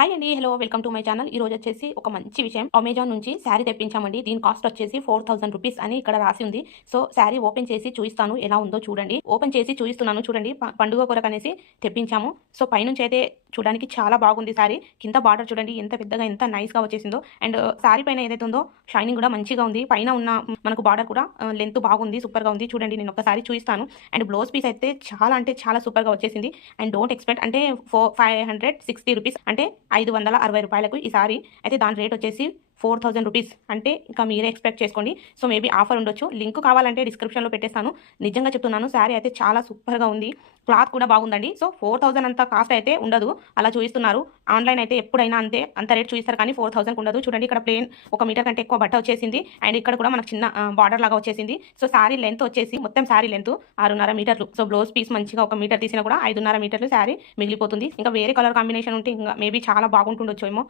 Hi అండి hello welcome to my channel ఈ రోజు వచ్చేసి ఒక మంచి విషయం. అమెజాన్ నుంచి శారీ తెప్పించామండి. దీని కాస్ట్ వచ్చేసి ఫోర్ థౌసండ్ రూపీస్ అని ఇక్కడ రాసి ఉంది. సో శారీ ఓపెన్ చేసి చూపిస్తాను. ఎలా ఉందో చూడండి. ఓపెన్ చేసి చూపిస్తున్నాను. చూడండి. పండుగ కొరకు అనేసి తెప్పించాము. సో పైనుంచి అయితే చూడడానికి చాలా బాగుంది శారీ కింద బార్డర్ చూడండి ఎంత పెద్దగా ఎంత నైస్గా వచ్చేసిందో. అండ్ శారీ పైన ఏదైతే ఉందో షైనింగ్ కూడా మంచిగా ఉంది. పైన ఉన్న మనకు బార్డర్ కూడా లెంత్ బాగుంది సూపర్గా ఉంది. చూడండి నేను ఒకసారి చూపిస్తాను అండ్ బ్లౌజ్ పీస్ అయితే చాలా అంటే చాలా సూపర్గా వచ్చేసింది. అండ్ డోంట్ ఎక్స్పెక్ట్ అంటే four five hundred sixty rupees అంటే ఐదు వందల అరవై రూపాయలకు ఈ సారీ. అయితే దాని రేట్ వచ్చేసి ఫోర్ థౌజండ్ రూపీస్ అంటే ఇంకా మీరే ఎక్స్పెక్ట్ చేసుకోండి. సో మేబీ ఆఫర్ ఉండొచ్చు. లింక్ కావాలంటే డిస్క్రిప్షన్లో పెట్టేస్తాను. నిజంగా చెప్తున్నాను శారీ అయితే చాలా సూపర్గా ఉంది. క్లాత్ కూడా బాగుందండి. సో ఫోర్ థౌసండ్ అంత కాస్ట్ అయితే ఉండదు. అలా చూపిస్తున్నారు. ఆన్లైన్ అయితే ఎప్పుడైనా అంతే అంత రేట్ చూపిస్తారు కానీ ఫోర్ థౌసండ్కి ఉండదు. చూడండి ఇక్కడ ప్లేన్ ఒక మీటర్ కంటే ఎక్కువ బట్ట వచ్చేసింది. అండ్ ఇక్కడ కూడా మనకు చిన్న బార్డర్ లాగా వచ్చేసింది. సో శారీ లెంత్ వచ్చేసి మొత్తం శారీ లెంత్ ఆరున్నర మీటర్లు. సో బ్లౌజ్ పీస్ మంచిగా ఒక మీటర్ తీసినా కూడా ఐదున్నర మీటర్లు శారీ మిగిలిపోతుంది. ఇంకా వేరే కలర్ కాంబినేషన్ ఉంటే ఇంకా మేబీ చాలా బాగుంటుండొచ్చు ఏమో